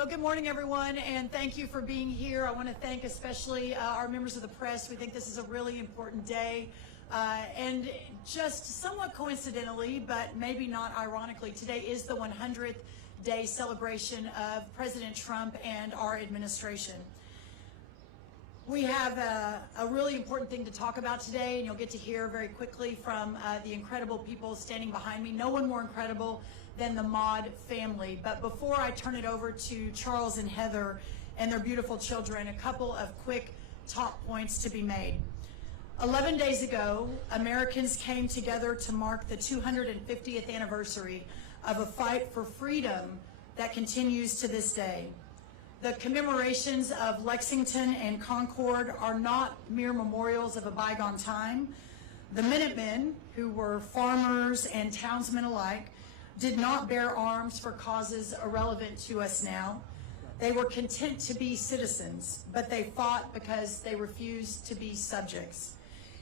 Well, good morning, everyone, and thank you for being here. I want to thank especially our members of the press. We think this is a really important day. And just somewhat coincidentally, but maybe not ironically, today is the 100th day celebration of President Trump and our administration. We have a really important thing to talk about today, and you'll get to hear very quickly from the incredible people standing behind me. No one more incredible than the Maude family. But before I turn it over to Charles and Heather and their beautiful children, a couple of quick top points to be made. 11 days ago, Americans came together to mark the 250th anniversary of a fight for freedom that continues to this day. The commemorations of Lexington and Concord are not mere memorials of a bygone time. The Minutemen, who were farmers and townsmen alike, did not bear arms for causes irrelevant to us now. They were content to be citizens, but they fought because they refused to be subjects.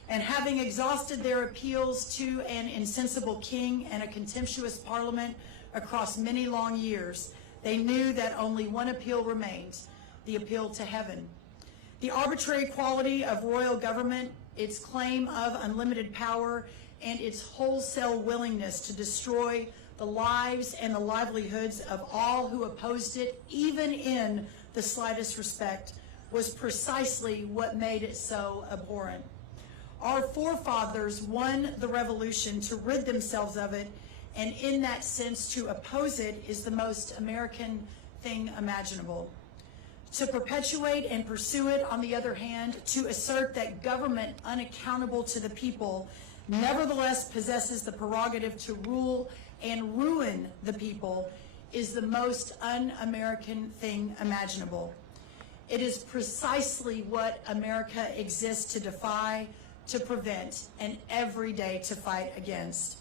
And having exhausted their appeals to an insensible king and a contemptuous parliament across many long years, they knew that only one appeal remained, the appeal to heaven. The arbitrary quality of royal government, its claim of unlimited power, and its wholesale willingness to destroy the lives and the livelihoods of all who opposed it, even in the slightest respect, was precisely what made it so abhorrent. Our forefathers won the revolution to rid themselves of it, and in that sense, to oppose it is the most American thing imaginable. To perpetuate and pursue it, on the other hand, to assert that government unaccountable to the people nevertheless possesses the prerogative to rule and ruin the people, is the most un-American thing imaginable. It is precisely what America exists to defy, to prevent, and every day to fight against.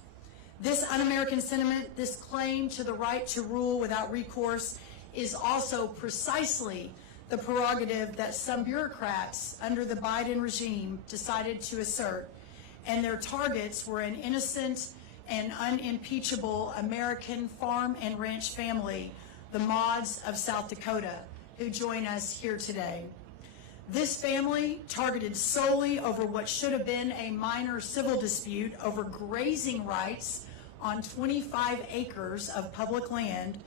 This un-American sentiment, this claim to the right to rule without recourse, is also precisely the prerogative that some bureaucrats under the Biden regime decided to assert, and their targets were an innocent and unimpeachable American farm and ranch family, the Maudes of South Dakota, who join us here today. This family, targeted solely over what should have been a minor civil dispute over grazing rights on 25 acres of public land,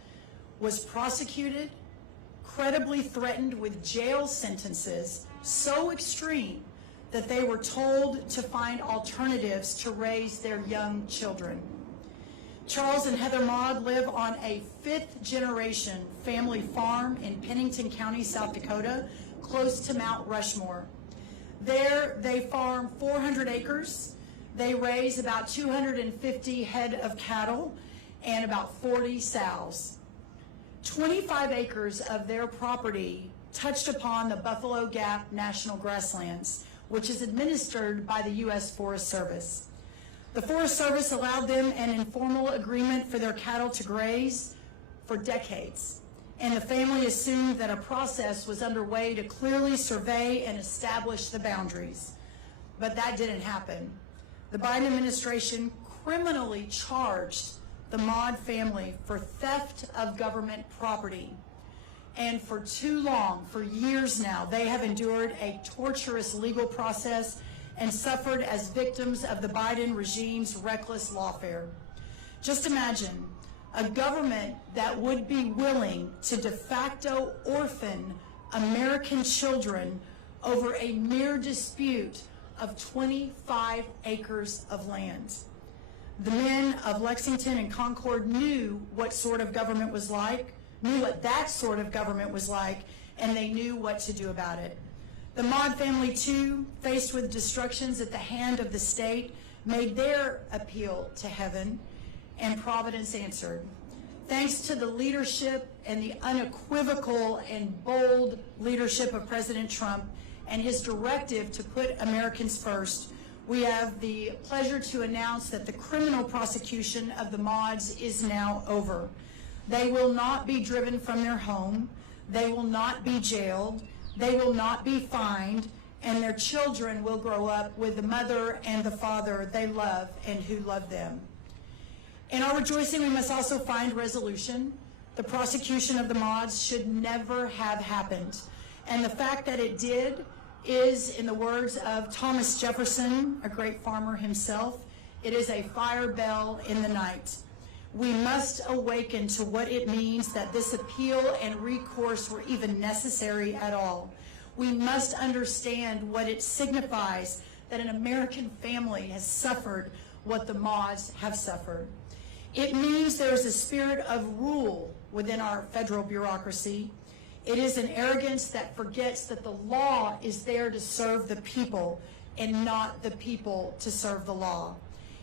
was prosecuted, credibly threatened with jail sentences so extreme that they were told to find alternatives to raise their young children. Charles and Heather Maude live on a fifth-generation family farm in Pennington County, South Dakota, close to Mount Rushmore. There, they farm 400 acres. They raise about 250 head of cattle and about 40 sows. 25 acres of their property touched upon the Buffalo Gap National Grasslands, which is administered by the U.S. Forest Service. The Forest Service allowed them an informal agreement for their cattle to graze for decades, and the family assumed that a process was underway to clearly survey and establish the boundaries. But that didn't happen. The Biden administration criminally charged the Maude family for theft of government property. And for too long, for years now, they have endured a torturous legal process and suffered as victims of the Biden regime's reckless lawfare. Just imagine a government that would be willing to de facto orphan American children over a mere dispute of 25 acres of land. The men of Lexington and Concord knew what sort of government was like, knew what that sort of government was like, and they knew what to do about it. The Maude family, too, faced with destructions at the hand of the state, made their appeal to heaven, and Providence answered. Thanks to the leadership and the unequivocal and bold leadership of President Trump and his directive to put Americans first, we have the pleasure to announce that the criminal prosecution of the Maudes is now over. They will not be driven from their home. They will not be jailed. They will not be fined. And their children will grow up with the mother and the father they love and who love them. In our rejoicing, we must also find resolution. The prosecution of the Maudes should never have happened. And the fact that it did is, in the words of Thomas Jefferson, a great farmer himself, it is a fire bell in the night. We must awaken to what it means that this appeal and recourse were even necessary at all. We must understand what it signifies that an American family has suffered what the Maudes have suffered. It means there is a spirit of rule within our federal bureaucracy. It is an arrogance that forgets that the law is there to serve the people and not the people to serve the law.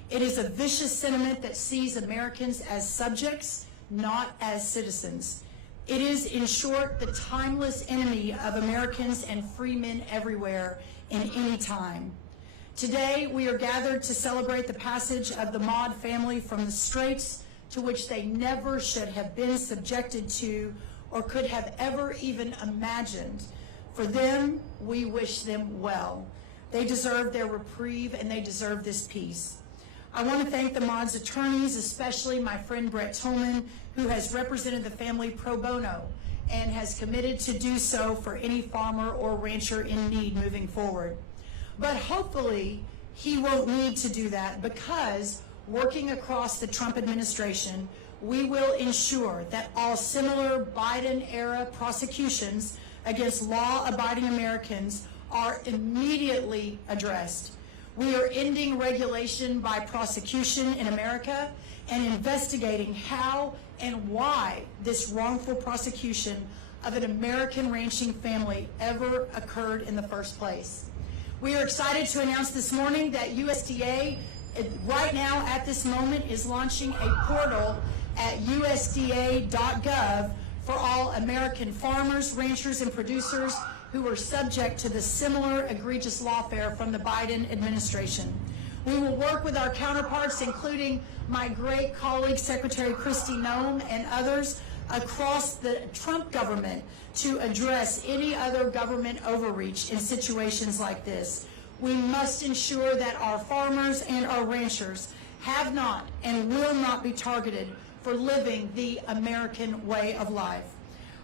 It is a vicious sentiment that sees Americans as subjects, not as citizens. It is, in short, the timeless enemy of Americans and free men everywhere in any time. Today, we are gathered to celebrate the passage of the Maude family from the straits to which they never should have been subjected to or could have ever even imagined. For them, we wish them well. They deserve their reprieve and they deserve this peace. I want to thank the Maude's attorneys, especially my friend Brett Tolman, who has represented the family pro bono and has committed to do so for any farmer or rancher in need moving forward. But hopefully, he won't need to do that because working across the Trump administration, we will ensure that all similar Biden-era prosecutions against law-abiding Americans are immediately addressed. We are ending regulation by prosecution in America and investigating how and why this wrongful prosecution of an American ranching family ever occurred in the first place. We are excited to announce this morning that USDA, right now at this moment, is launching a portal at USDA.gov for all American farmers, ranchers, and producers who are subject to the similar egregious lawfare from the Biden administration. We will work with our counterparts, including my great colleague, Secretary Kristi Noem, and others across the Trump government to address any other government overreach in situations like this. We must ensure that our farmers and our ranchers have not and will not be targeted for living the American way of life.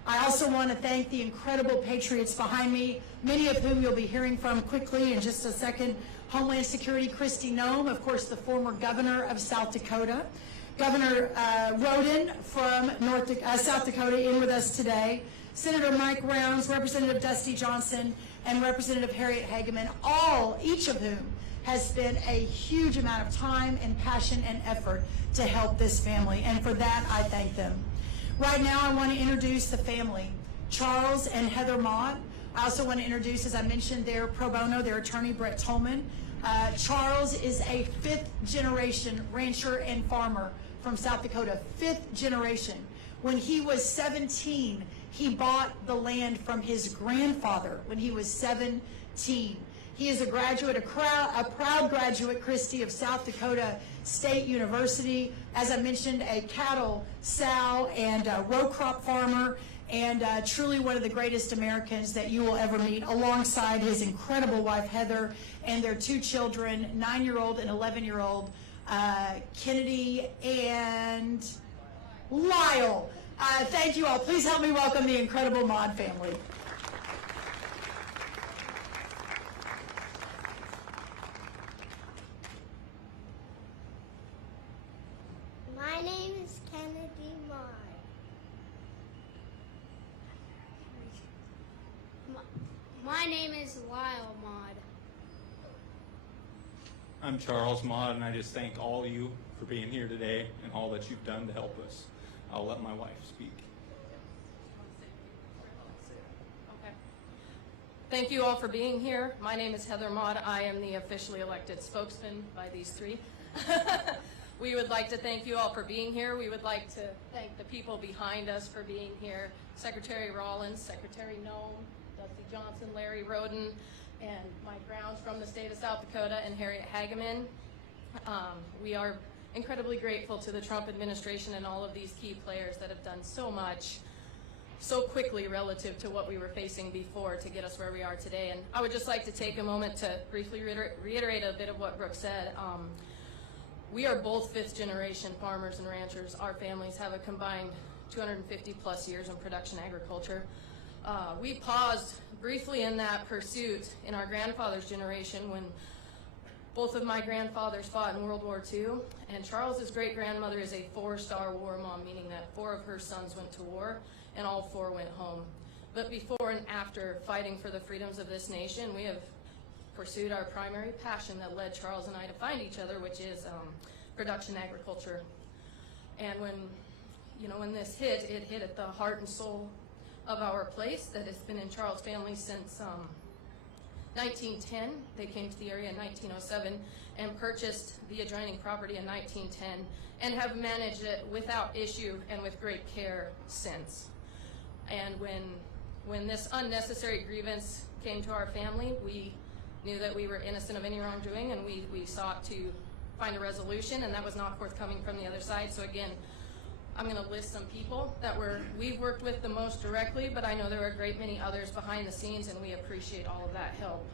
I also want to thank the incredible patriots behind me, many of whom you'll be hearing from quickly in just a second. Homeland Security Kristi Noem, of course, the former governor of South Dakota. Governor Roden from South Dakota in with us today. Senator Mike Rounds, Representative Dusty Johnson, and Representative Harriet Hageman, each of whom has spent a huge amount of time and passion and effort to help this family, and for that I thank them. Right now I want to introduce the family, Charles and Heather Maude. I also want to introduce, as I mentioned, their pro bono, their attorney, Brett Tolman. Charles is a fifth-generation rancher and farmer from South Dakota, fifth generation. When he was 17, he bought the land from his grandfather when he was 17. He is a graduate, a proud graduate, Kristi, of South Dakota State University. As I mentioned, a cattle, sow, and row crop farmer, and truly one of the greatest Americans that you will ever meet, alongside his incredible wife, Heather, and their two children, 9-year-old and 11-year-old, Kennedy and Lyle. Thank you all. Please help me welcome the incredible Maude family. My name is Kennedy Maude. My name is Lyle Maude. I'm Charles Maude, and I just thank all of you for being here today and all that you've done to help us. I'll let my wife speak. Okay. Thank you all for being here. My name is Heather Maude. I am the officially elected spokesman by these three. We would like to thank you all for being here. We would like to thank the people behind us for being here. Secretary Rollins, Secretary Noem, Dusty Johnson, Larry Roden, and Mike Rounds from the state of South Dakota, and Harriet Hageman. We are incredibly grateful to the Trump administration and all of these key players that have done so much so quickly relative to what we were facing before to get us where we are today. And I would just like to take a moment to briefly reiterate a bit of what Brooke said. We are both fifth generation farmers and ranchers. Our families have a combined 250 plus years in production agriculture. We paused briefly in that pursuit in our grandfather's generation when both of my grandfathers fought in World War II, and Charles's great-grandmother is a 4-star war mom, meaning that 4 of her sons went to war and all 4 went home. But before and after fighting for the freedoms of this nation, we have pursued our primary passion that led Charles and I to find each other, which is production agriculture. And when this hit, it hit at the heart and soul of our place that has been in Charles' family since 1910. They came to the area in 1907 and purchased the adjoining property in 1910 and have managed it without issue and with great care since. And when this unnecessary grievance came to our family, we knew that we were innocent of any wrongdoing, and we sought to find a resolution, and that was not forthcoming from the other side. So again, I'm going to list some people that we've worked with the most directly, but I know there are a great many others behind the scenes, and we appreciate all of that help.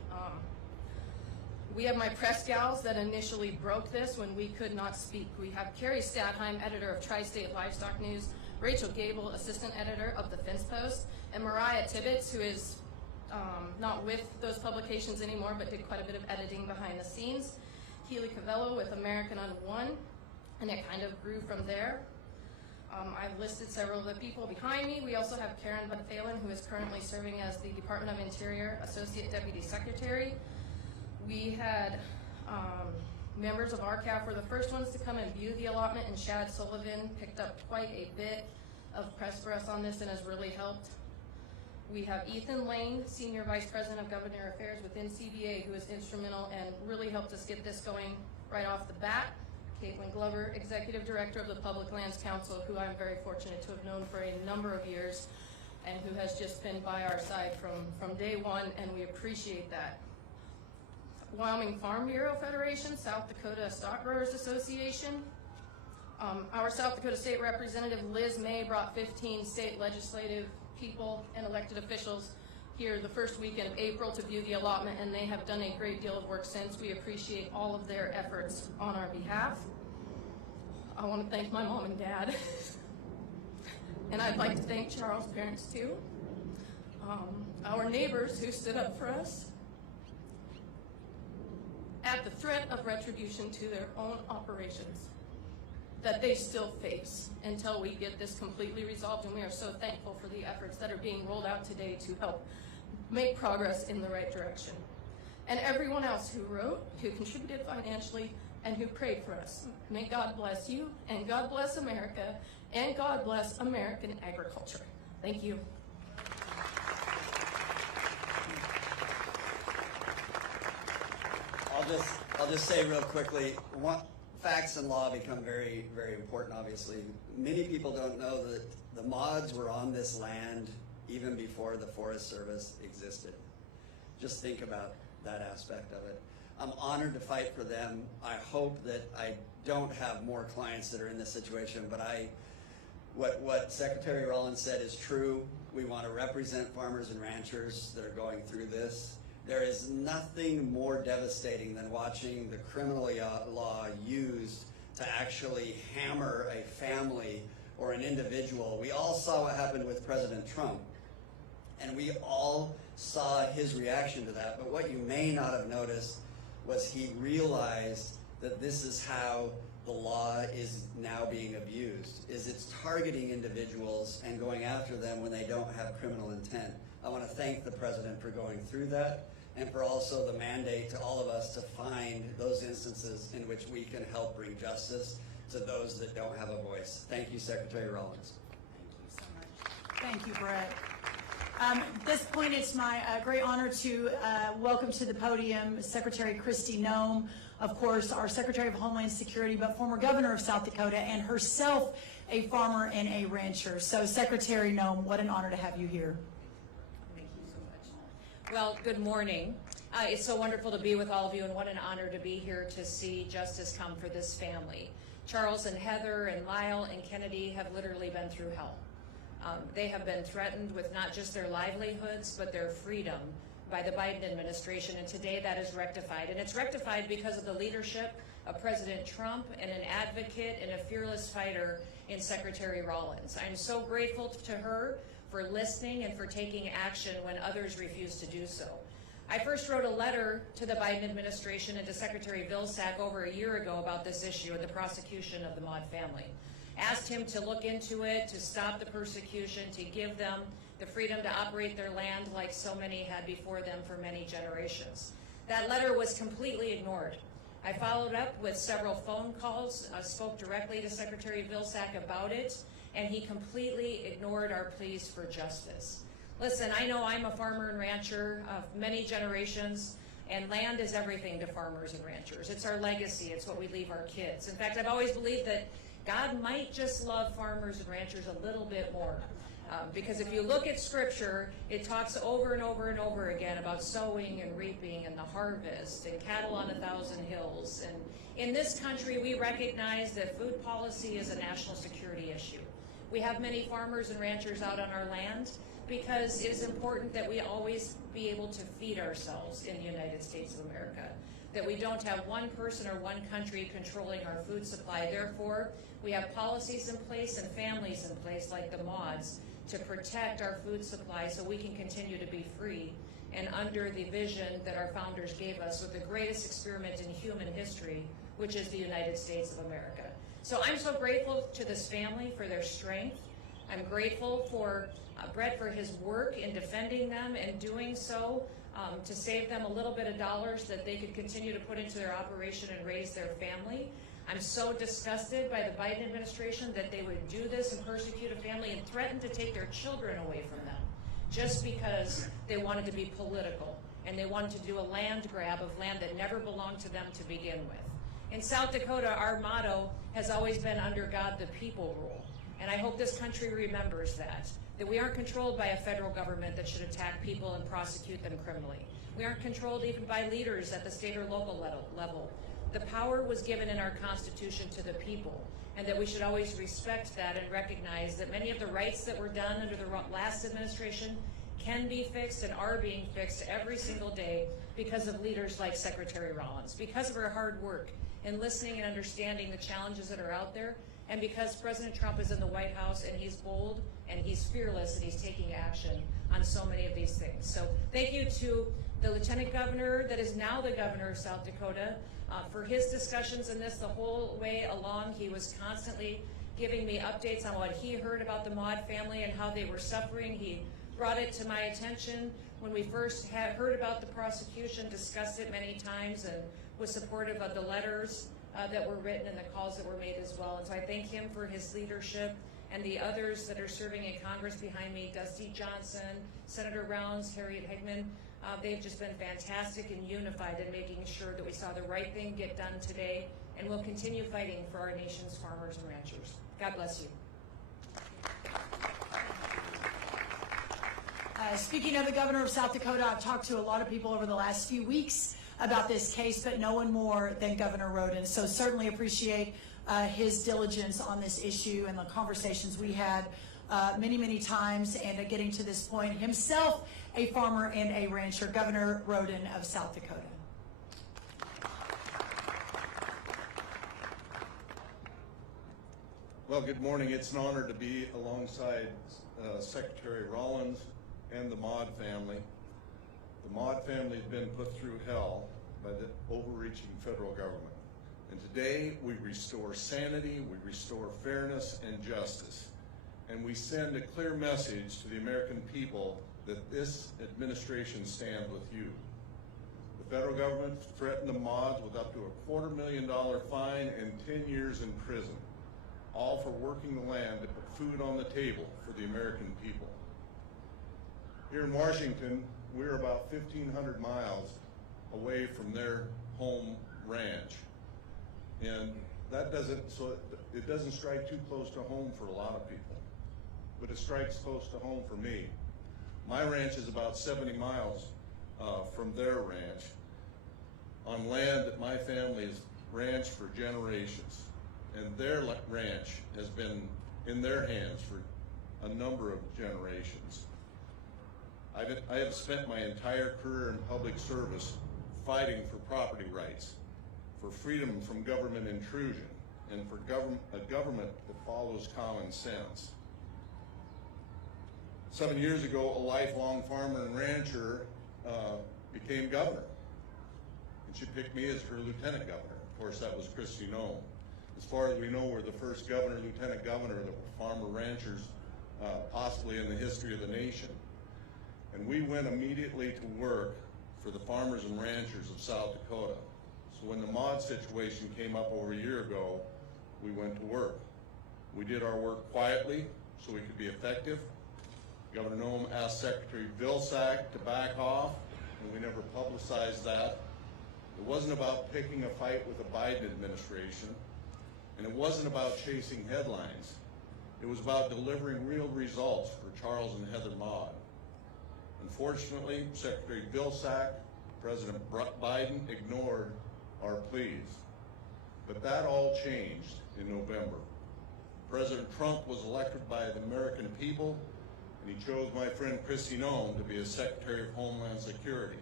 We have my press gals that initially broke this when we could not speak. We have Carrie Stadheim, editor of Tri-State Livestock News, Rachel Gable, assistant editor of the Fence Post, and Mariah Tibbetts, who is not with those publications anymore, but did quite a bit of editing behind the scenes. Keely Cavello with American on One, and it kind of grew from there. I've listed several of the people behind me. We also have Karen Budfalen, who is currently serving as the Department of Interior Associate Deputy Secretary. We had members of RCAF were the first ones to come and view the allotment, and Shad Sullivan picked up quite a bit of press for us on this and has really helped. We have Ethan Lane, Senior Vice President of Government Affairs within CBA, who is instrumental and really helped us get this going right off the bat. Caitlin Glover, Executive Director of the Public Lands Council, who I'm very fortunate to have known for a number of years and who has just been by our side from day one, and we appreciate that. Wyoming Farm Bureau Federation, South Dakota Stock Growers Association. Our South Dakota State Representative Liz May brought 15 state legislative people and elected officials here the first weekend of April to view the allotment, and they have done a great deal of work since. We appreciate all of their efforts on our behalf. I want to thank my mom and dad, and I'd like to thank Charles' parents too. Our neighbors who stood up for us at the threat of retribution to their own operations that they still face until we get this completely resolved, and we are so thankful for the efforts that are being rolled out today to help make progress in the right direction. And everyone else who wrote, who contributed financially, and who prayed for us. May God bless you, and God bless America, and God bless American agriculture. Thank you. I'll just say real quickly, facts and law become very, very important, obviously. Many people don't know that the mods were on this land even before the Forest Service existed. Just think about that aspect of it. I'm honored to fight for them. I hope that I don't have more clients that are in this situation, but what Secretary Rollins said is true. We want to represent farmers and ranchers that are going through this. There is nothing more devastating than watching the criminal law used to actually hammer a family or an individual. We all saw what happened with President Trump, and we all saw his reaction to that. But what you may not have noticed was he realized that this is how the law is now being abused, is it's targeting individuals and going after them when they don't have criminal intent. I want to thank the President for going through that, and for also the mandate to all of us to find those instances in which we can help bring justice to those that don't have a voice. Thank you, Secretary Rollins. Thank you so much. Thank you, Brett. At this point, it's my great honor to welcome to the podium Secretary Kristi Noem, of course, our Secretary of Homeland Security, but former governor of South Dakota, and herself a farmer and a rancher. So, Secretary Noem, what an honor to have you here. Thank you so much. Well, good morning. It's so wonderful to be with all of you, and what an honor to be here to see justice come for this family. Charles and Heather and Lyle and Kennedy have literally been through hell. They have been threatened with not just their livelihoods, but their freedom by the Biden administration, and today that is rectified. And it's rectified because of the leadership of President Trump and an advocate and a fearless fighter in Secretary Rollins. I'm so grateful to her for listening and for taking action when others refuse to do so. I first wrote a letter to the Biden administration and to Secretary Vilsack over a year ago about this issue and the prosecution of the Maude family. Asked him to look into it, to stop the persecution, to give them the freedom to operate their land like so many had before them for many generations. That letter was completely ignored. I followed up with several phone calls, spoke directly to Secretary Vilsack about it, and he completely ignored our pleas for justice. Listen, I know I'm a farmer and rancher of many generations, and land is everything to farmers and ranchers. It's our legacy. It's what we leave our kids. In fact, I've always believed that God might just love farmers and ranchers a little bit more. Because if you look at Scripture, it talks over and over and over again about sowing and reaping and the harvest and cattle on 1,000 hills. And in this country, we recognize that food policy is a national security issue. We have many farmers and ranchers out on our land because it is important that we always be able to feed ourselves in the United States of America, that we don't have one person or one country controlling our food supply. Therefore, we have policies in place and families in place like the Maudes to protect our food supply so we can continue to be free and under the vision that our founders gave us with the greatest experiment in human history, which is the United States of America. So I'm so grateful to this family for their strength. I'm grateful for Brett for his work in defending them and doing so to save them a little bit of dollars that they could continue to put into their operation and raise their family. I'm so disgusted by the Biden administration that they would do this and persecute a family and threaten to take their children away from them just because they wanted to be political and they wanted to do a land grab of land that never belonged to them to begin with. In South Dakota, our motto has always been under God the people rule. And I hope this country remembers that we aren't controlled by a federal government that should attack people and prosecute them criminally. We aren't controlled even by leaders at the state or local level. The power was given in our Constitution to the people, and that we should always respect that and recognize that many of the rights that were done under the last administration can be fixed and are being fixed every single day because of leaders like Secretary Rollins, because of her hard work in listening and understanding the challenges that are out there, and because President Trump is in the White House and he's bold and he's fearless and he's taking action on so many of these things. So thank you to the Lieutenant Governor that is now the Governor of South Dakota for his discussions in this the whole way along. He was constantly giving me updates on what he heard about the Maude family and how they were suffering. He brought it to my attention when we first had heard about the prosecution, discussed it many times, and was supportive of the letters that were written and the calls that were made as well. And so I thank him for his leadership and the others that are serving in Congress behind me, Dusty Johnson, Senator Rounds, Harriet Hegman. They've just been fantastic and unified in making sure that we saw the right thing get done today, and we'll continue fighting for our nation's farmers and ranchers. God bless you. Speaking of the governor of South Dakota, I've talked to a lot of people over the last few weeks about this case, but no one more than Governor Roden. So certainly appreciate his diligence on this issue and the conversations we had many, many times, and getting to this point. Himself a farmer and a rancher, Governor Roden of South Dakota. Well, good morning. It's an honor to be alongside Secretary Rollins and the Maude family. The Maude family has been put through hell by the overreaching federal government. And today we restore sanity, we restore fairness and justice. And we send a clear message to the American people that this administration stands with you. The federal government threatened the Maudes with up to a $250,000 fine and 10 years in prison, all for working the land to put food on the table for the American people. Here in Washington, we're about 1,500 miles away from their home ranch. And that it doesn't strike too close to home for a lot of people, but it strikes close to home for me. My ranch is about 70 miles from their ranch on land that my family has ranched for generations. And their ranch has been in their hands for a number of generations. I have spent my entire career in public service fighting for property rights, for freedom from government intrusion, and for a government that follows common sense. 7 years ago, a lifelong farmer and rancher became governor, and she picked me as her lieutenant governor. Of course, that was Kristi Noem. As far as we know, we're the first governor, lieutenant governor that were farmer ranchers possibly in the history of the nation. And we went immediately to work for the farmers and ranchers of South Dakota. So when the mod situation came up over a year ago, we went to work. We did our work quietly so we could be effective. Governor Noem asked Secretary Vilsack to back off, and we never publicized that. It wasn't about picking a fight with the Biden administration, and it wasn't about chasing headlines. It was about delivering real results for Charles and Heather Maude. Unfortunately, Secretary Vilsack, President Biden ignored our pleas. But that all changed in November. President Trump was elected by the American people, and he chose my friend Kristi Noem to be his Secretary of Homeland Security.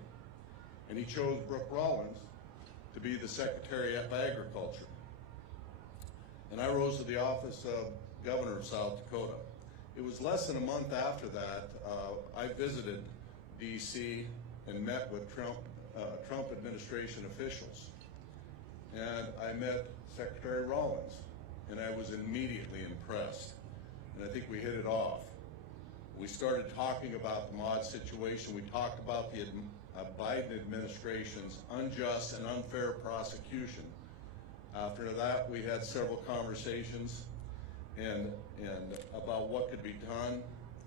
And he chose Brooke Rollins to be the Secretary of Agriculture. And I rose to the office of Governor of South Dakota. It was less than a month after that, I visited D.C. and met with Trump administration officials. And I met Secretary Rollins, and I was immediately impressed. And I think we hit it off. We started talking about the mod situation. We talked about the Biden administration's unjust and unfair prosecution. After that, we had several conversations and about what could be done,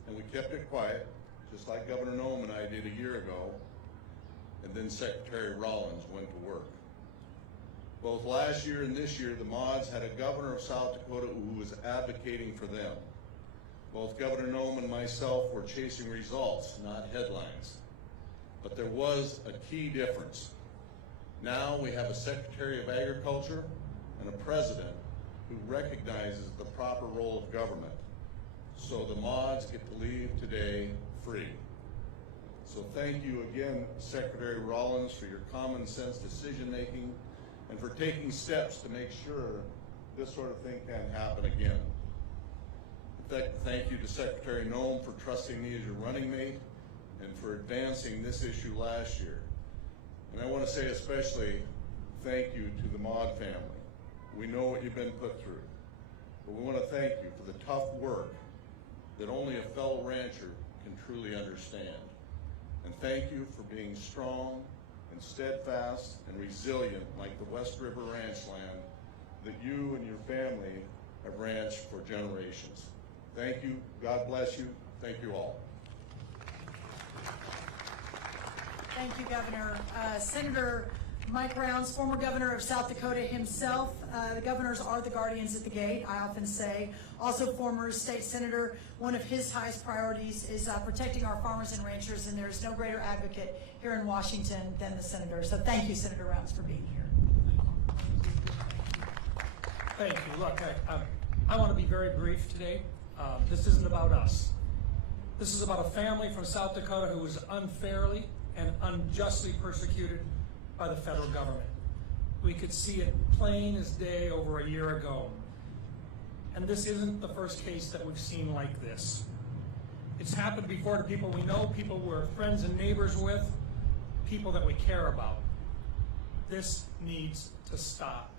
and we kept it quiet, just like Governor Noem and I did a year ago, and then Secretary Rollins went to work. Both last year and this year, the mods had a governor of South Dakota who was advocating for them. Both Governor Noem and myself were chasing results, not headlines. But there was a key difference. Now we have a Secretary of Agriculture and a President who recognizes the proper role of government. So the mods get to leave today free. So thank you again, Secretary Rollins, for your common sense decision making and for taking steps to make sure this sort of thing can't happen again. In fact, thank you to Secretary Noem for trusting me as your running mate and for advancing this issue last year. And I want to say especially thank you to the Maude family. We know what you've been put through, but we want to thank you for the tough work that only a fellow rancher can truly understand. And thank you for being strong and steadfast and resilient like the West River ranch land that you and your family have ranched for generations. Thank you. God bless you. Thank you all. Thank you, Governor. Senator Mike Rounds, former governor of South Dakota himself. The governors are the guardians at the gate, I often say. Also former state senator, one of his highest priorities is protecting our farmers and ranchers, and there's no greater advocate here in Washington than the senator. So thank you, Senator Rounds, for being here. Thank you. Look, I want to be very brief today. This isn't about us. This is about a family from South Dakota who was unfairly and unjustly persecuted by the federal government. We could see it plain as day over a year ago. And this isn't the first case that we've seen like this. It's happened before to people we know, people we're friends and neighbors with, people that we care about. This needs to stop.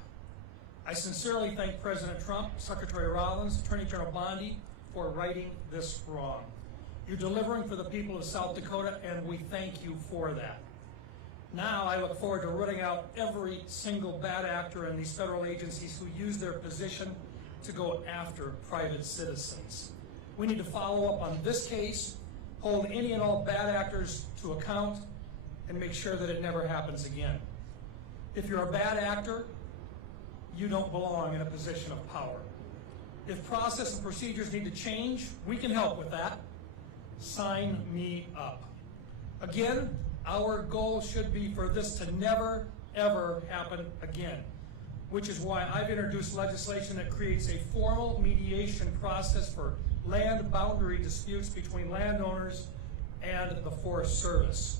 I sincerely thank President Trump, Secretary Rollins, Attorney General Bondi for righting this wrong. You're delivering for the people of South Dakota, and we thank you for that. Now I look forward to rooting out every single bad actor in these federal agencies who use their position to go after private citizens. We need to follow up on this case, hold any and all bad actors to account, and make sure that it never happens again. If you're a bad actor, you don't belong in a position of power. If process and procedures need to change, we can help with that. Sign me up. Again, our goal should be for this to never, ever happen again, which is why I've introduced legislation that creates a formal mediation process for land boundary disputes between landowners and the Forest Service.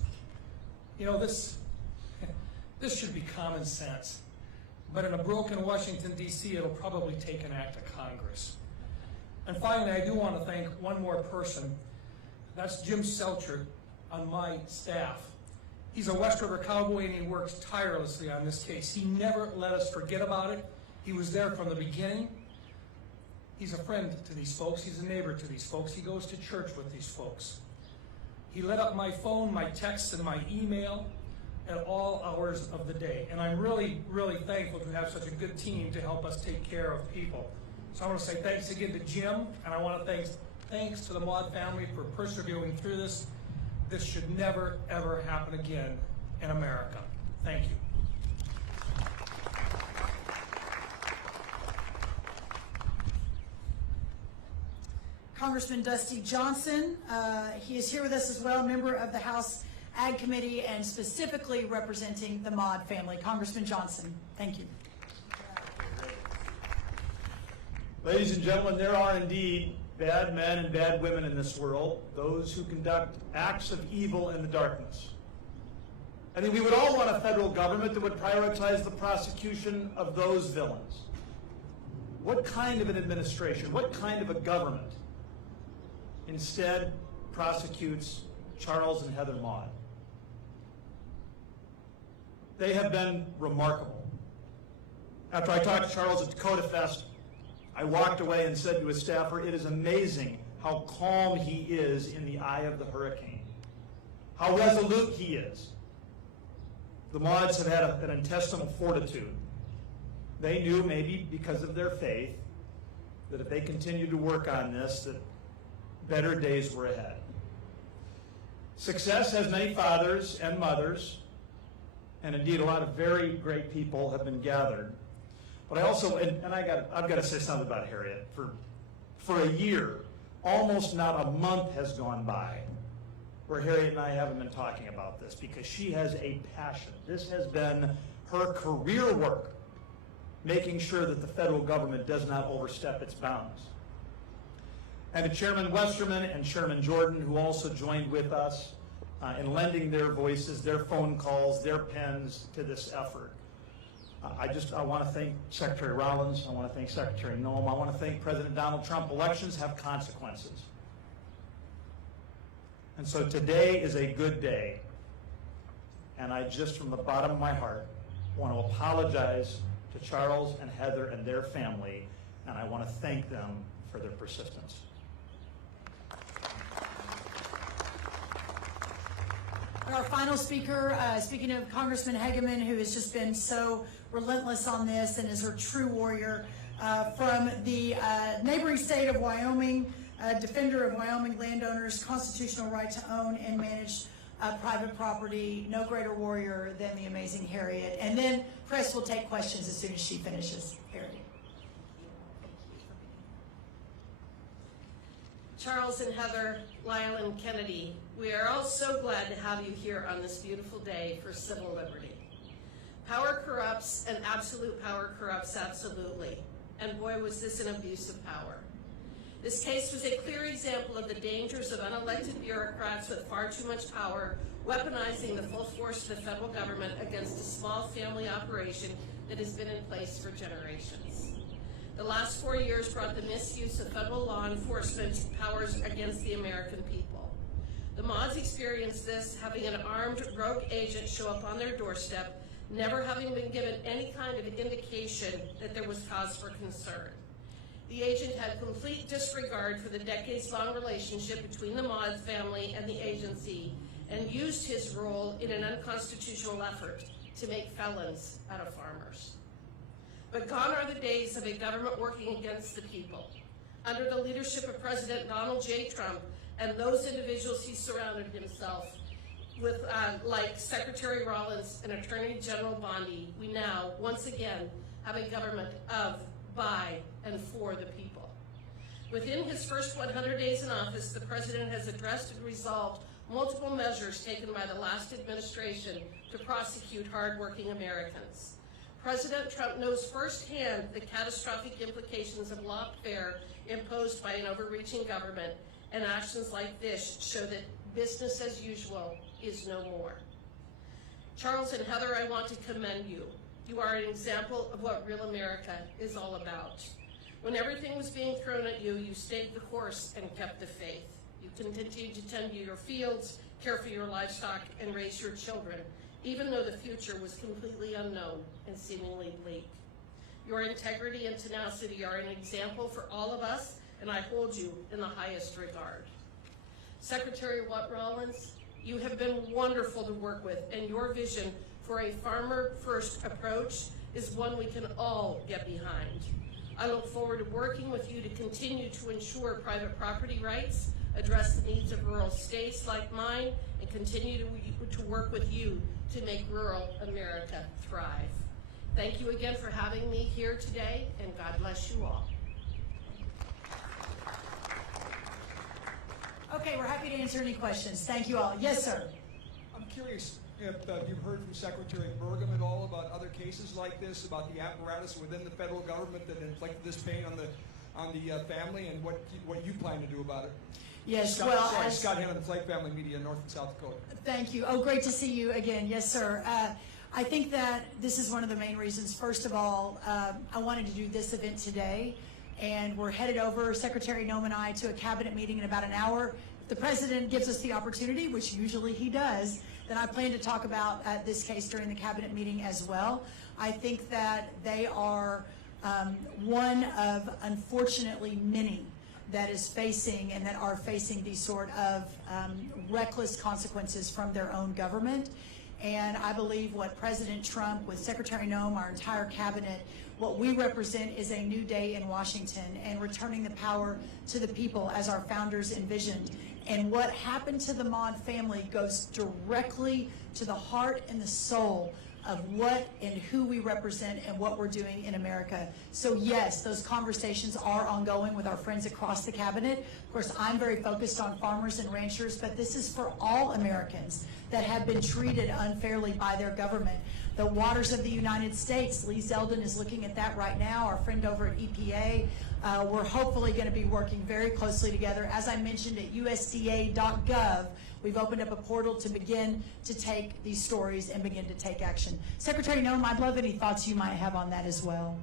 You know, this should be common sense. but in a broken Washington, D.C., it'll probably take an act of Congress. And finally, I do want to thank one more person. That's Jim Selcher on my staff. He's a West River cowboy, and he works tirelessly on this case. He never let us forget about it. He was there from the beginning. He's a friend to these folks. He's a neighbor to these folks. He goes to church with these folks. He lit up my phone, my texts, and my email at all hours of the day. And I'm really, really thankful to have such a good team to help us take care of people. So I want to say thanks again to Jim, and I want to thanks to the Maude family for persevering through this. This should never, ever happen again in America. Thank you. Congressman Dusty Johnson, he is here with us as well, member of the House Ag Committee and specifically representing the Maude family. Congressman Johnson, thank you. Ladies and gentlemen, there are indeed bad men and bad women in this world, those who conduct acts of evil in the darkness. I think we would all want a federal government that would prioritize the prosecution of those villains. What kind of an administration, what kind of a government instead prosecutes Charles and Heather Maude? They have been remarkable. After I talked to Charles at Dakota Fest, I walked away and said to his staffer, it is amazing how calm he is in the eye of the hurricane, how resolute he is. The Maudes have had an intestinal fortitude. They knew, maybe because of their faith, that if they continued to work on this, that better days were ahead. Success has many fathers and mothers, and indeed a lot of very great people have been gathered. But I also, I've got to say something about Harriet. For a year, almost not a month has gone by where Harriet and I haven't been talking about this, because she has a passion. This has been her career work, making sure that the federal government does not overstep its bounds. And to Chairman Westerman and Chairman Jordan, who also joined with us in lending their voices, their phone calls, their pens to this effort. I want to thank Secretary Rollins. I want to thank Secretary Noem. I want to thank President Donald Trump. Elections have consequences. And so today is a good day. And I just, from the bottom of my heart, want to apologize to Charles and Heather and their family, and I want to thank them for their persistence. And our final speaker, speaking of Congressman Hageman, who has just been so relentless on this and is a true warrior, from the neighboring state of Wyoming, defender of Wyoming landowners' constitutional right to own and manage private property. No greater warrior than the amazing Harriet. And then press will take questions as soon as she finishes. Harriet. Charles and Heather, Lyle and Kennedy, we are all so glad to have you here on this beautiful day for civil liberty. Power corrupts, and absolute power corrupts absolutely. And boy, was this an abuse of power. This case was a clear example of the dangers of unelected bureaucrats with far too much power, weaponizing the full force of the federal government against a small family operation that has been in place for generations. The last 4 years brought the misuse of federal law enforcement powers against the American people. The Maudes experienced this, having an armed rogue agent show up on their doorstep, never having been given any kind of indication that there was cause for concern. The agent had complete disregard for the decades-long relationship between the Maude family and the agency, and used his role in an unconstitutional effort to make felons out of farmers. But gone are the days of a government working against the people. Under the leadership of President Donald J. Trump and those individuals he surrounded himself with, like Secretary Rollins and Attorney General Bondi, we now, once again, have a government of, by, and for the people. Within his first 100 days in office, the President has addressed and resolved multiple measures taken by the last administration to prosecute hardworking Americans. President Trump knows firsthand the catastrophic implications of lawfare imposed by an overreaching government, and actions like this show that business as usual is no more. Charles and Heather, I want to commend you. You are an example of what real America is all about. When everything was being thrown at you, you stayed the course and kept the faith. You continued to tend to your fields, care for your livestock, and raise your children, even though the future was completely unknown and seemingly bleak. Your integrity and tenacity are an example for all of us, and I hold you in the highest regard. Secretary Rollins, you have been wonderful to work with, and your vision for a farmer-first approach is one we can all get behind. I look forward to working with you to continue to ensure private property rights, address the needs of rural states like mine, and continue to work with you to make rural America thrive. Thank you again for having me here today, and God bless you all. Okay, we're happy to answer any questions. Thank you all. Yes, sir. I'm curious if you've heard from Secretary Burgum at all about other cases like this, about the apparatus within the federal government that inflicted this pain on the family, and what you plan to do about it. Yes, Scott Hannon, Flake Family Media, North and South Dakota. Thank you. Oh, great to see you again. Yes, sir. I think that this is one of the main reasons. First of all, I wanted to do this event today, and we're headed over, Secretary Noem and I, to a cabinet meeting in about an hour. If the president gives us the opportunity, which usually he does, then I plan to talk about this case during the cabinet meeting as well. I think that they are one of, unfortunately, many that is facing and that are facing these sort of reckless consequences from their own government. And I believe what President Trump, with Secretary Noem, our entire cabinet, what we represent is a new day in Washington and returning the power to the people as our founders envisioned. And what happened to the Maude family goes directly to the heart and the soul of what and who we represent and what we're doing in America. So yes, those conversations are ongoing with our friends across the cabinet. Of course, I'm very focused on farmers and ranchers, but this is for all Americans that have been treated unfairly by their government. The waters of the United States, Lee Zeldin is looking at that right now, our friend over at EPA. We're hopefully going to be working very closely together. As I mentioned, at USDA.gov, we've opened up a portal to begin to take these stories and begin to take action. Secretary Noem, I'd love any thoughts you might have on that as well.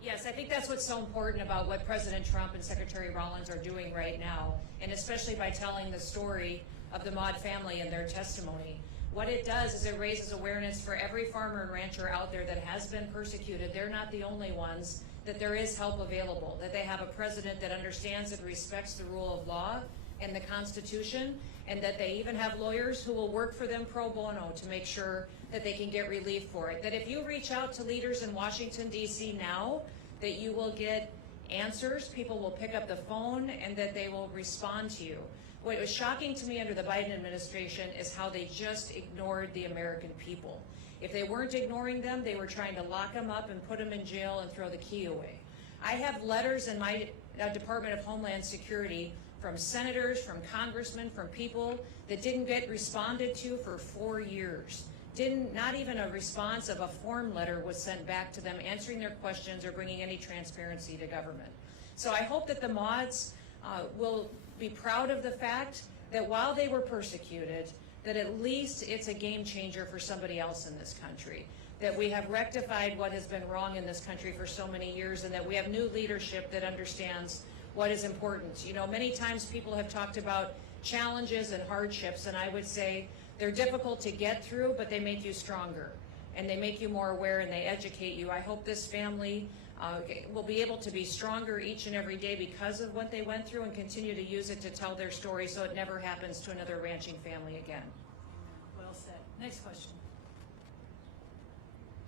Yes, I think that's what's so important about what President Trump and Secretary Rollins are doing right now, and especially by telling the story of the Maude family and their testimony. What it does is it raises awareness for every farmer and rancher out there that has been persecuted. They're not the only ones, that there is help available, that they have a president that understands and respects the rule of law and the Constitution, and that they even have lawyers who will work for them pro bono to make sure that they can get relief for it. That if you reach out to leaders in Washington, D.C. now, that you will get answers, people will pick up the phone, and that they will respond to you. What was shocking to me under the Biden administration is how they just ignored the American people. If they weren't ignoring them, they were trying to lock them up and put them in jail and throw the key away. I have letters in my Department of Homeland Security from senators, from congressmen, from people that didn't get responded to for 4 years. Not even a response of a form letter was sent back to them answering their questions or bringing any transparency to government. So I hope that the Maudes will be proud of the fact that while they were persecuted, that at least it's a game changer for somebody else in this country, that we have rectified what has been wrong in this country for so many years, and that we have new leadership that understands what is important. You know, many times people have talked about challenges and hardships, and I would say they're difficult to get through, but they make you stronger, and they make you more aware, and they educate you. I hope this family will be able to be stronger each and every day because of what they went through, and continue to use it to tell their story so it never happens to another ranching family again. Well said. Next question.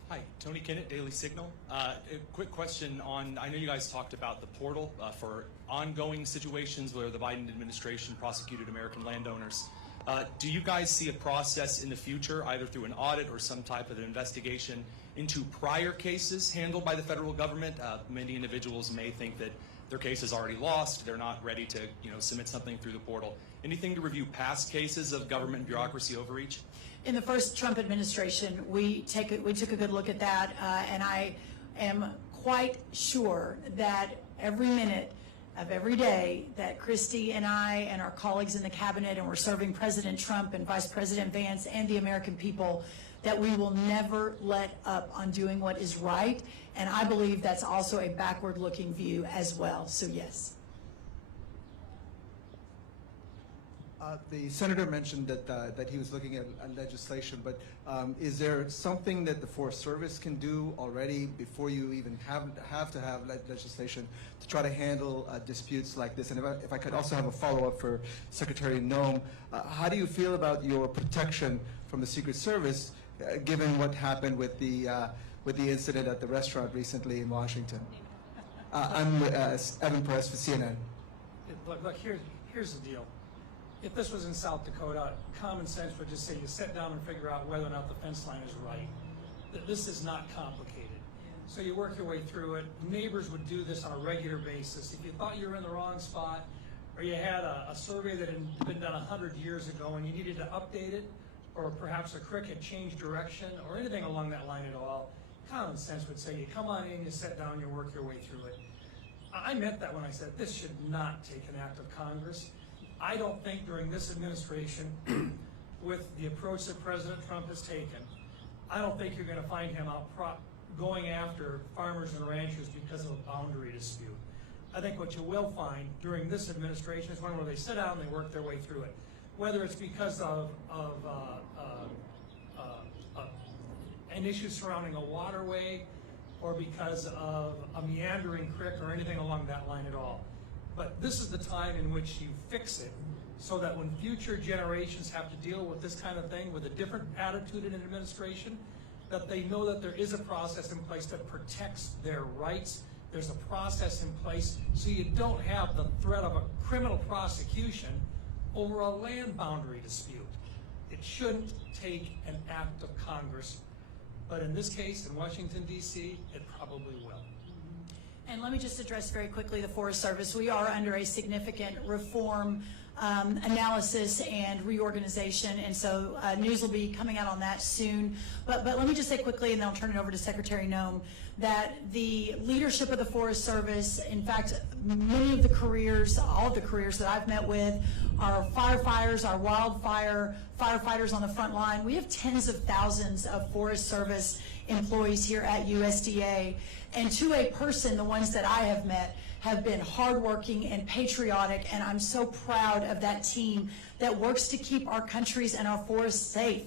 Hi, Tony Kennett, Daily Signal. A quick question on, I know you guys talked about the portal for ongoing situations where the Biden administration prosecuted American landowners. Do you guys see a process in the future, either through an audit or some type of an investigation into prior cases handled by the federal government? Many individuals may think that their case is already lost, they're not ready to submit something through the portal. Anything to review past cases of government bureaucracy overreach? In the first Trump administration, we took a good look at that, and I am quite sure that every minute of every day that Kristi and I and our colleagues in the cabinet, and we're serving President Trump and Vice President Vance and the American people, that we will never let up on doing what is right. And I believe that's also a backward-looking view as well. So yes. The senator mentioned that he was looking at legislation, but is there something that the Forest Service can do already before you even have to have legislation to try to handle disputes like this? And if I could also have a follow-up for Secretary Noem, how do you feel about your protection from the Secret Service, given what happened with the incident at the restaurant recently in Washington? I'm Evan Perez for CNN. Look, here's the deal. If this was in South Dakota, common sense would just say you sit down and figure out whether or not the fence line is right. This is not complicated. So you work your way through it. Neighbors would do this on a regular basis. If you thought you were in the wrong spot, or you had a survey that had been done 100 years ago and you needed to update it, or perhaps a creek had changed direction, or anything along that line at all, common sense would say you come on in, you sit down, you work your way through it. I meant that when I said this should not take an act of Congress. I don't think during this administration, with the approach that President Trump has taken, I don't think you're going to find him out going after farmers and ranchers because of a boundary dispute. I think what you will find during this administration is one where they sit down and they work their way through it. Whether it's because of an issue surrounding a waterway, or because of a meandering creek, or anything along that line at all. But this is the time in which you fix it so that when future generations have to deal with this kind of thing with a different attitude in an administration, that they know that there is a process in place that protects their rights. There's a process in place so you don't have the threat of a criminal prosecution over a land boundary dispute. It shouldn't take an act of Congress, but in this case, in Washington, D.C., it probably will. And let me just address very quickly the Forest Service. We are under a significant reform analysis and reorganization, and so news will be coming out on that soon. But let me just say quickly, and then I'll turn it over to Secretary Noem, that the leadership of the Forest Service, in fact, many of the careers, all of the careers that I've met with, are firefighters, our wildfire firefighters on the front line. We have tens of thousands of Forest Service employees here at USDA. And to a person, the ones that I have met have been hardworking and patriotic, and I'm so proud of that team that works to keep our countries and our forests safe.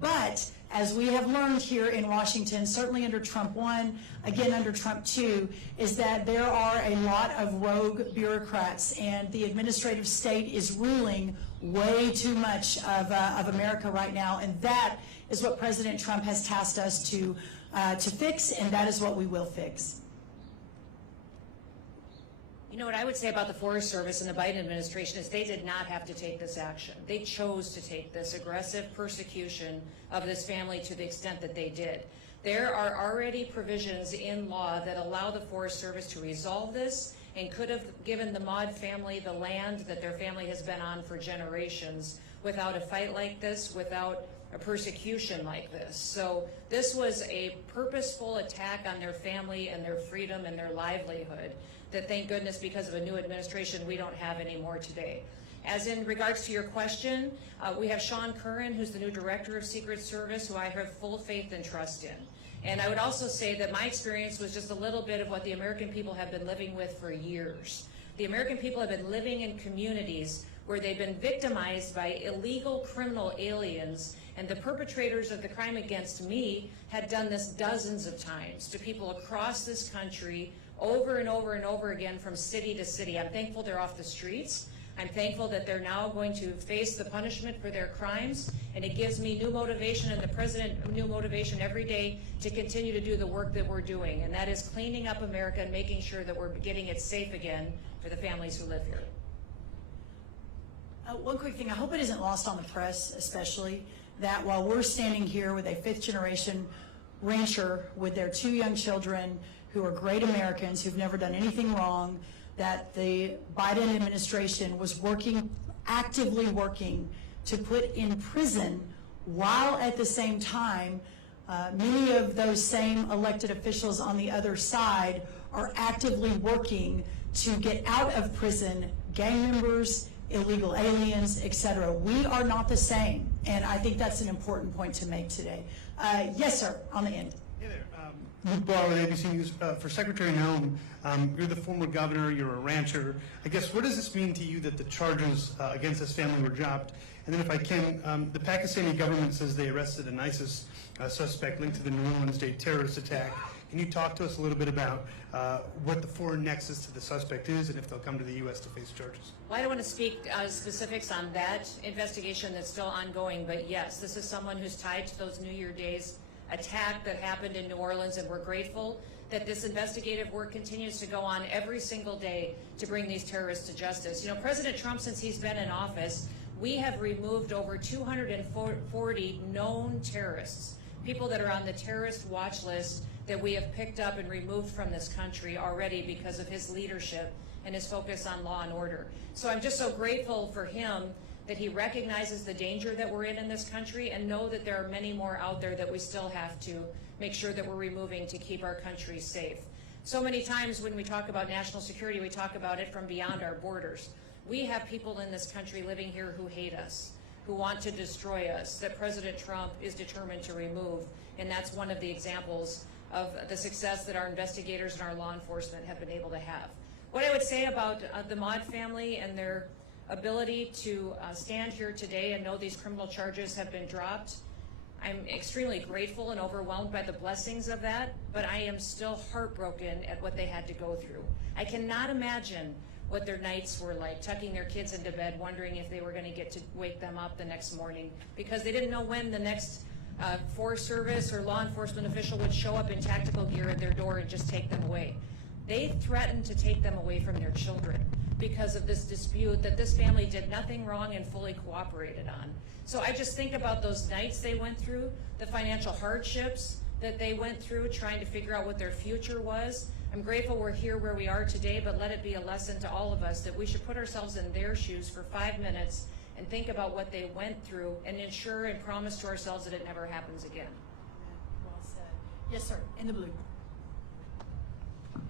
But as we have learned here in Washington, certainly under Trump 1, again under Trump 2, is that there are a lot of rogue bureaucrats, and the administrative state is ruling way too much of America right now, and that is what President Trump has tasked us to fix, and that is what we will fix. You know what I would say about the Forest Service and the Biden administration is they did not have to take this action. They chose to take this aggressive persecution of this family to the extent that they did. There are already provisions in law that allow the Forest Service to resolve this and could have given the Maude family the land that their family has been on for generations without a fight like this, without a persecution like this. So this was a purposeful attack on their family and their freedom and their livelihood that, thank goodness, because of a new administration, we don't have anymore today. As in regards to your question, we have Sean Curran, who's the new director of Secret Service, who I have full faith and trust in. And I would also say that my experience was just a little bit of what the American people have been living with for years. The American people have been living in communities where they've been victimized by illegal criminal aliens, and the perpetrators of the crime against me had done this dozens of times to people across this country over and over and over again from city to city. I'm thankful they're off the streets. I'm thankful that they're now going to face the punishment for their crimes, and it gives me new motivation and the president new motivation every day to continue to do the work that we're doing, and that is cleaning up America and making sure that we're getting it safe again for the families who live here. One quick thing, I hope it isn't lost on the press especially, that while we're standing here with a fifth-generation rancher with their 2 young children who are great Americans who've never done anything wrong, that the Biden administration was actively working to put in prison, while at the same time, many of those same elected officials on the other side are actively working to get out of prison gang members, illegal aliens, etc. We are not the same, and I think that's an important point to make today. Yes, sir, on the end. Hey there. Luke Ball with ABC News. For Secretary Noem, you're the former governor, you're a rancher. I guess, what does this mean to you that the charges against this family were dropped? And then if I can, the Pakistani government says they arrested an ISIS suspect linked to the New Orleans Day terrorist attack. Can you talk to us a little bit about what the foreign nexus to the suspect is and if they'll come to the U.S. to face charges? Well, I don't want to speak specifics on that investigation that's still ongoing, but yes, this is someone who's tied to those New Year days attack that happened in New Orleans, and we're grateful that this investigative work continues to go on every single day to bring these terrorists to justice. You know, President Trump, since he's been in office, we have removed over 240 known terrorists, people that are on the terrorist watch list that we have picked up and removed from this country already because of his leadership and his focus on law and order. So I'm just so grateful for him that he recognizes the danger that we're in this country, and know that there are many more out there that we still have to make sure that we're removing to keep our country safe. So many times when we talk about national security, we talk about it from beyond our borders. We have people in this country living here who hate us, who want to destroy us, that President Trump is determined to remove, and that's one of the examples of the success that our investigators and our law enforcement have been able to have. What I would say about the Maude family and their ability to stand here today and know these criminal charges have been dropped, I'm extremely grateful and overwhelmed by the blessings of that, but I am still heartbroken at what they had to go through. I cannot imagine what their nights were like, tucking their kids into bed, wondering if they were going to get to wake them up the next morning, because they didn't know when the next Forest Service or law enforcement official would show up in tactical gear at their door and just take them away. They threatened to take them away from their children because of this dispute that this family did nothing wrong and fully cooperated on. So I just think about those nights they went through, the financial hardships that they went through trying to figure out what their future was. I'm grateful we're here where we are today, but let it be a lesson to all of us that we should put ourselves in their shoes for 5 minutes and think about what they went through and ensure and promise to ourselves that it never happens again. Well said. Yes, sir, in the blue.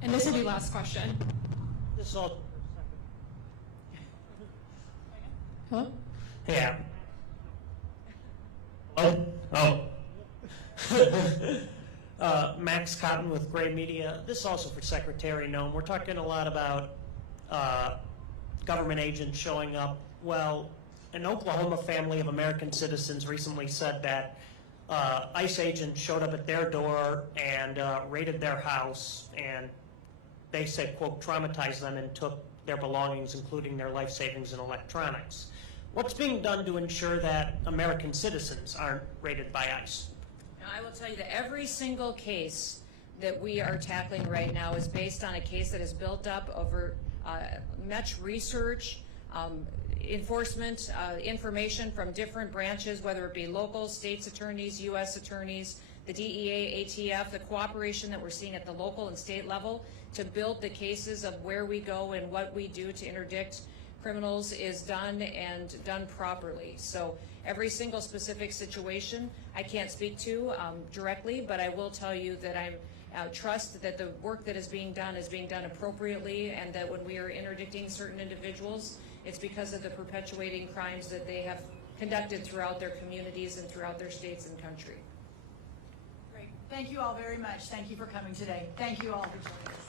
And this will be last question. This is all. Hello? Yeah. Max Cotton with Gray Media. This is also for Secretary Noem. We're talking a lot about government agents showing up. Well, an Oklahoma family of American citizens recently said that ICE agents showed up at their door and raided their house, and they said, quote, traumatized them and took their belongings, including their life savings and electronics. What's being done to ensure that American citizens aren't raided by ICE? Now, I will tell you that every single case that we are tackling right now is based on a case that is built up over much research, enforcement, information from different branches, whether it be local, states attorneys, U.S. attorneys, the DEA, ATF, the cooperation that we're seeing at the local and state level to build the cases of where we go and what we do to interdict criminals is done and done properly. So every single specific situation I can't speak to directly, but I will tell you that I trust that the work that is being done appropriately, and that when we are interdicting certain individuals, it's because of the perpetuating crimes that they have conducted throughout their communities and throughout their states and country. Great. Thank you all very much. Thank you for coming today. Thank you all for joining us.